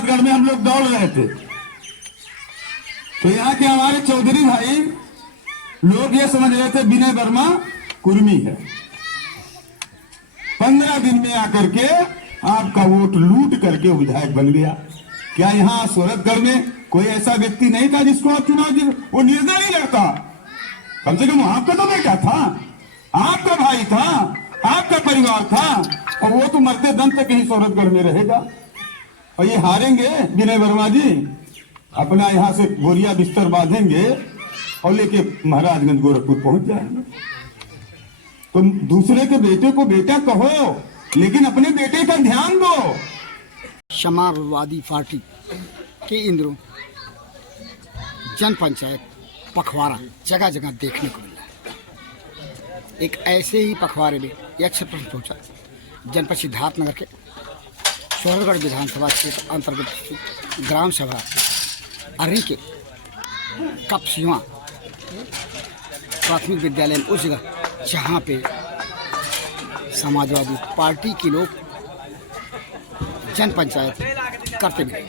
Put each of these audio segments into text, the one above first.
सूरतगढ़ में हम लोग दौड़ रहे थे, तो यहाँ के हमारे चौधरी भाई लोग ये समझ रहे थे विनय वर्मा कुर्मी है। 15 दिन में आकर के आपका वोट लूट करके विधायक बन गया। क्या यहाँ सूरतगढ़ में कोई ऐसा व्यक्ति नहीं था जिसको आप चुनाव वो निर्दलीय लड़ता? कम से कम आपका तो बेटा था, आपका भाई था, आपका परिवार था, और वो तो मरते दम तक ही सूरतगढ़ में रहेगा। और ये हारेंगे विनय वर्मा जी, अपना यहाँ से बोरिया बिस्तर बांधेंगे और लेके महाराजगंज गोरखपुर पहुंच जाएंगे। तुम दूसरे के बेटे को बेटा कहो, लेकिन अपने बेटे का ध्यान दो। समाजवादी पार्टी के इन दिनों जन पंचायत पखवाड़ा जगह जगह देखने को मिला। एक ऐसे ही पखवाड़े में यक्ष प्रश्न पहुंचा जनपद सिद्धार्थनगर के सोहरगढ़ विधानसभा क्षेत्र अंतर्गत ग्राम सभा अर्री के कपसीवा प्राथमिक विद्यालय में उस जगह जहाँ पे समाजवादी पार्टी के लोग जन पंचायत करते हुए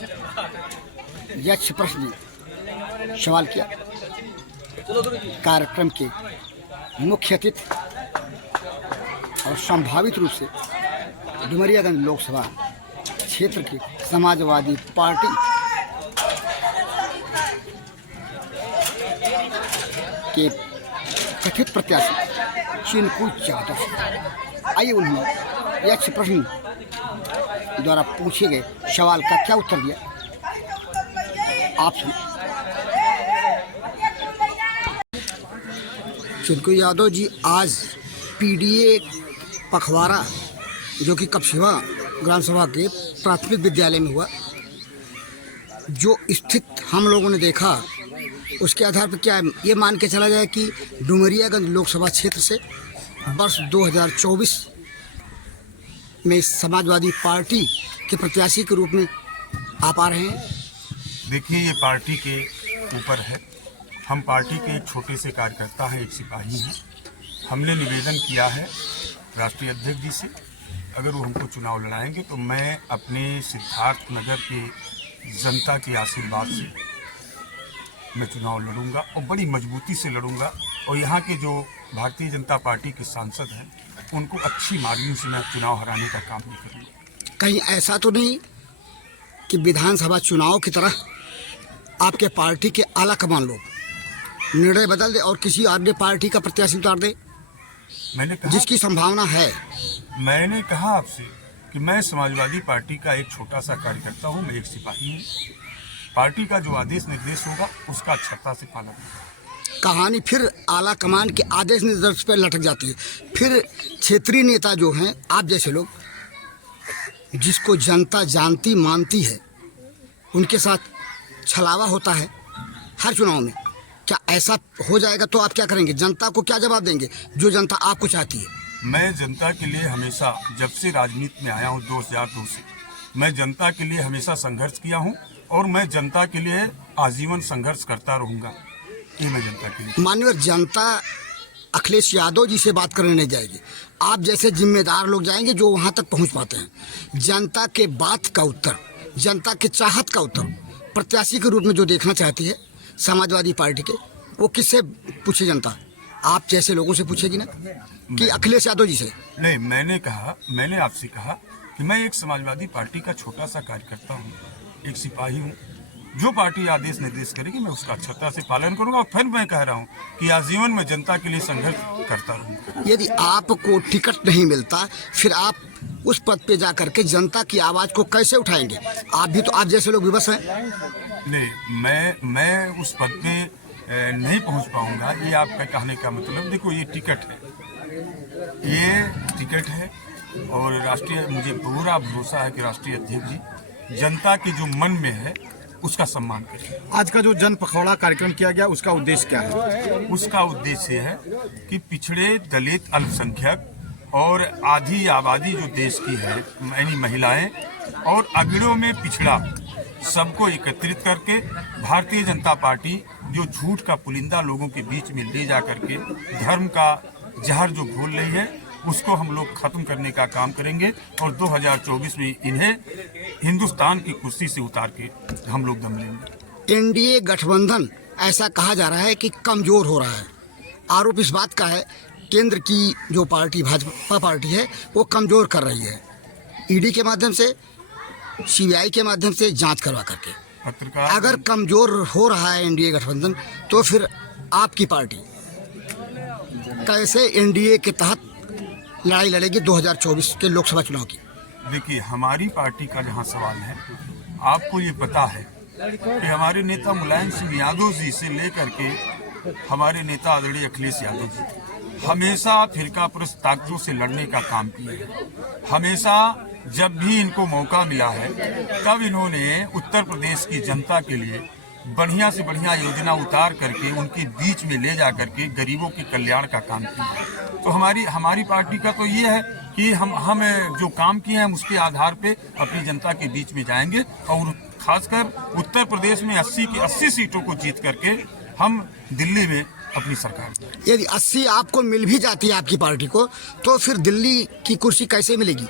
यक्ष प्रश्न ने सवाल किया। कार्यक्रम के मुख्य अतिथि और संभावित रूप से डुमरियागंज लोकसभा क्षेत्र की समाजवादी पार्टी के कथित प्रत्याशी चिनकू यादव आइए उन्होंने यक्ष प्रश्न द्वारा पूछे गए सवाल का क्या उत्तर दिया, आप सुनिए। चिनकू यादव जी, आज पीडीए पखवाड़ा जो कि कपसिवा ग्राम सभा के प्राथमिक विद्यालय में हुआ, जो स्थित हम लोगों ने देखा, उसके आधार पर क्या ये मान के चला जाए कि डुमरियागंज लोकसभा क्षेत्र से वर्ष 2024 में समाजवादी पार्टी के प्रत्याशी के रूप में आप आ रहे हैं? देखिए, ये पार्टी के ऊपर है। हम पार्टी के एक छोटे से कार्यकर्ता हैं, एक सिपाही हैं। हमने निवेदन किया है राष्ट्रीय अध्यक्ष जी से, अगर वो हमको चुनाव लड़ाएंगे तो मैं अपने सिद्धार्थनगर के जनता के आशीर्वाद से मैं चुनाव लड़ूंगा और बड़ी मजबूती से लड़ूंगा। और यहाँ के जो भारतीय जनता पार्टी के सांसद हैं उनको अच्छी मार्जिन से मैं चुनाव हराने का काम भी करूँगा। कहीं ऐसा तो नहीं कि विधानसभा चुनाव की तरह आपके पार्टी के आला कमान लोग निर्णय बदल दे और किसी अन्य पार्टी का प्रत्याशी उतार दे? मैंने कहा, जिसकी संभावना है। मैंने कहा आपसे कि मैं समाजवादी पार्टी का एक छोटा सा कार्यकर्ता हूँ, मैं एक सिपाही हूँ। पार्टी का जो आदेश निर्देश होगा उसका क्षमता से पालन होगा। कहानी फिर आला कमान के आदेश निर्देश पर लटक जाती है। फिर क्षेत्रीय नेता जो हैं, आप जैसे लोग, जिसको जनता जानती मानती है, उनके साथ छलावा होता है हर चुनाव में। क्या ऐसा हो जाएगा तो आप क्या करेंगे? जनता को क्या जवाब देंगे जो जनता आपको चाहती है? मैं जनता के लिए हमेशा, जब से राजनीति में आया हूँ 2002 से, मैं जनता के लिए हमेशा संघर्ष किया हूँ और मैं जनता के लिए आजीवन संघर्ष करता रहूँगा। ये मैं जनता के लिए। माननीय जनता अखिलेश यादव जी से बात करने नहीं जाएगी, आप जैसे जिम्मेदार लोग जाएंगे जो वहाँ तक पहुँच पाते हैं। जनता के बात का उत्तर, जनता के चाहत का उत्तर प्रत्याशी के रूप में जो देखना चाहती है समाजवादी पार्टी के, वो किससे पूछे जनता? आप जैसे लोगों से पूछेगी ना, कि अखिलेश यादव जी से? नहीं, मैंने आपसे कहा कि मैं एक समाजवादी पार्टी का छोटा सा कार्यकर्ता हूँ, एक सिपाही हूँ। जो पार्टी आदेश निर्देश करेगी मैं उसका अच्छता से पालन करूंगा। और फिर मैं कह रहा हूँ कि आजीवन में जनता के लिए संघर्ष करता रहूँगा। यदि आपको टिकट नहीं मिलता, फिर आप उस पद पे जा करके जनता की आवाज़ को कैसे उठाएंगे? आप भी तो, आप जैसे लोग विवश हैं। नहीं, मैं उस पद पे नहीं पहुंच पाऊंगा। ये आपका कहने का मतलब, देखो ये टिकट है और राष्ट्रीय, मुझे पूरा भरोसा है कि राष्ट्रीय अध्यक्ष जी जनता की जो मन में है उसका सम्मान करें। आज का जो जन पखवाड़ा कार्यक्रम किया गया, उसका उद्देश्य क्या है? उसका उद्देश्य है कि पिछड़े, दलित, अल्पसंख्यक और आधी आबादी जो देश की है, यानी महिलाएं और अगड़ों में पिछड़ा, सबको एकत्रित करके भारतीय जनता पार्टी जो झूठ का पुलिंदा लोगों के बीच में ले जा करके धर्म का जहर जो घोल रही है, उसको हम लोग खत्म करने का काम करेंगे और 2024 में इन्हें हिंदुस्तान की कुर्सी से उतार के हम लोग दम लेंगे। एनडीए गठबंधन ऐसा कहा जा रहा है कि कमज़ोर हो रहा है। आरोप इस बात का है केंद्र की जो पार्टी भाजपा पार्टी है वो कमज़ोर कर रही है, ईडी के माध्यम से, सीबीआई के माध्यम से जांच करवा करके। पत्रकार अगर कमज़ोर हो रहा है एनडीए गठबंधन तो फिर आपकी पार्टी कैसे एनडीए के तहत लड़ाई लड़ेगी 2024 के लोकसभा चुनाव की? देखिए, हमारी पार्टी का जहां सवाल है, आपको ये पता है कि हमारे नेता मुलायम सिंह यादव जी से लेकर के हमारे नेता आदरणीय अखिलेश यादव जी हमेशा फिरकापरस्त ताकतों से लड़ने का काम किए हैं। हमेशा जब भी इनको मौका मिला है तब इन्होंने उत्तर प्रदेश की जनता के लिए बढ़िया से बढ़िया योजना उतार करके उनके बीच में ले जा करके गरीबों के कल्याण का काम किया है। तो हमारी पार्टी का तो ये है कि हम जो काम किए हैं हम उसके आधार पे अपनी जनता के बीच में जाएंगे और खासकर उत्तर प्रदेश में 80 की 80 सीटों को जीत करके हम दिल्ली में अपनी सरकार। यदि 80 आपको मिल भी जाती है आपकी पार्टी को तो फिर दिल्ली की कुर्सी कैसे मिलेगी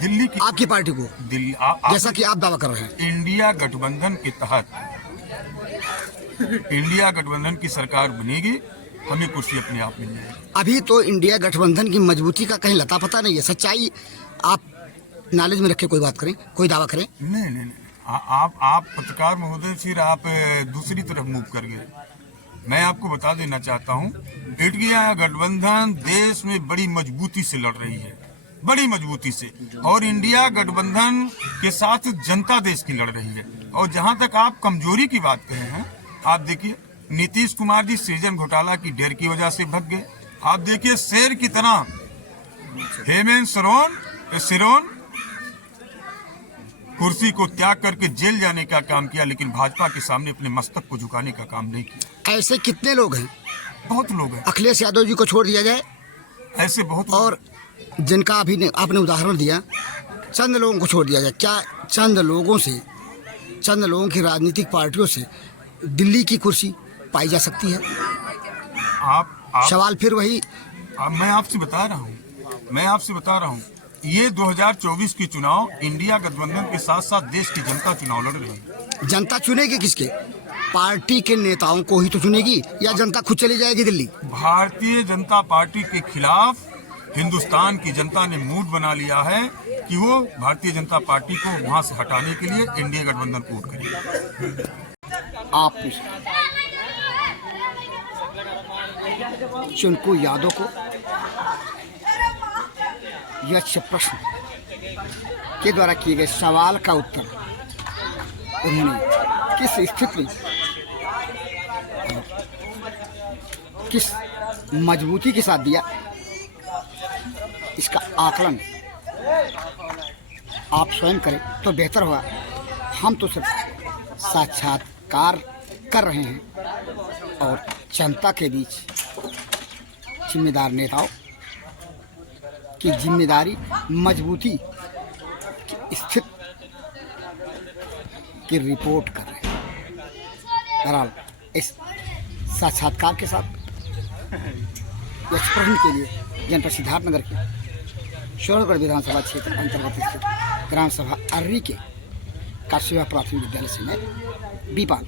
दिल्ली की आपकी पार्टी को? दिल्ली जैसा कि आप दावा कर रहे हैं इंडिया गठबंधन के तहत इंडिया गठबंधन की सरकार बनेगी, हमें कुर्सी अपने आप मिल जाएगी। अभी तो इंडिया गठबंधन की मजबूती का कहीं लता पता नहीं है। सच्चाई आप नॉलेज में रखे कोई बात करें, कोई दावा करें? नहीं, आप पत्रकार महोदय फिर आप दूसरी तरफ मूव कर गए। मैं आपको बता देना चाहता हूँ, इंडिया गठबंधन देश में बड़ी मजबूती से लड़ रही है, बड़ी मजबूती से, और इंडिया गठबंधन के साथ जनता देश की लड़ रही है। और जहाँ तक आप कमजोरी की बात कहे हैं, आप देखिए नीतीश कुमार जी सृजन घोटाला की डर की वजह से भग गए। आप देखिए शेर की तरह हेमंत सोरेन कुर्सी को त्याग करके जेल जाने का काम किया, लेकिन भाजपा के सामने अपने मस्तक को झुकाने का काम नहीं किया। ऐसे कितने लोग हैं? बहुत लोग हैं। अखिलेश यादव जी को छोड़ दिया जाए, ऐसे बहुत और जिनका अभी आपने उदाहरण दिया, चंद लोगों को छोड़ दिया जाए। क्या चंद लोगों की राजनीतिक पार्टियों से दिल्ली की कुर्सी पाई जा सकती है? आप सवाल फिर वही। मैं आपसे बता रहा हूँ, ये 2024 की चुनाव इंडिया गठबंधन के साथ साथ देश की जनता चुनाव लड़ रही है। जनता चुनेगी किसके? पार्टी के नेताओं को ही तो चुनेगी, या जनता खुद चली जाएगी दिल्ली? भारतीय जनता पार्टी के खिलाफ हिंदुस्तान की जनता ने मूड बना लिया है कि वो भारतीय जनता पार्टी को वहां से हटाने के लिए इंडिया गठबंधन को वोट करेगी। आप चिंकू यादव को यह प्रश्न के द्वारा किए गए सवाल का उत्तर उन्होंने किस स्थिति में, किस मजबूती के साथ दिया, इसका आकलन आप स्वयं करें तो बेहतर होगा। हम तो सिर्फ साक्षात्कार कर रहे हैं और जनता के बीच जिम्मेदार नेताओं की जिम्मेदारी मजबूती की स्थिति की रिपोर्ट कर रहे हैं। बहरहाल इस साक्षात्कार के साथ इस प्रश्न के लिए जनपद सिद्धार्थनगर के शोरगढ़ विधानसभा क्षेत्र अंतर्गत स्थित ग्राम सभा अर्री के काशीवा प्राथमिक विद्यालय से मैं बीपाल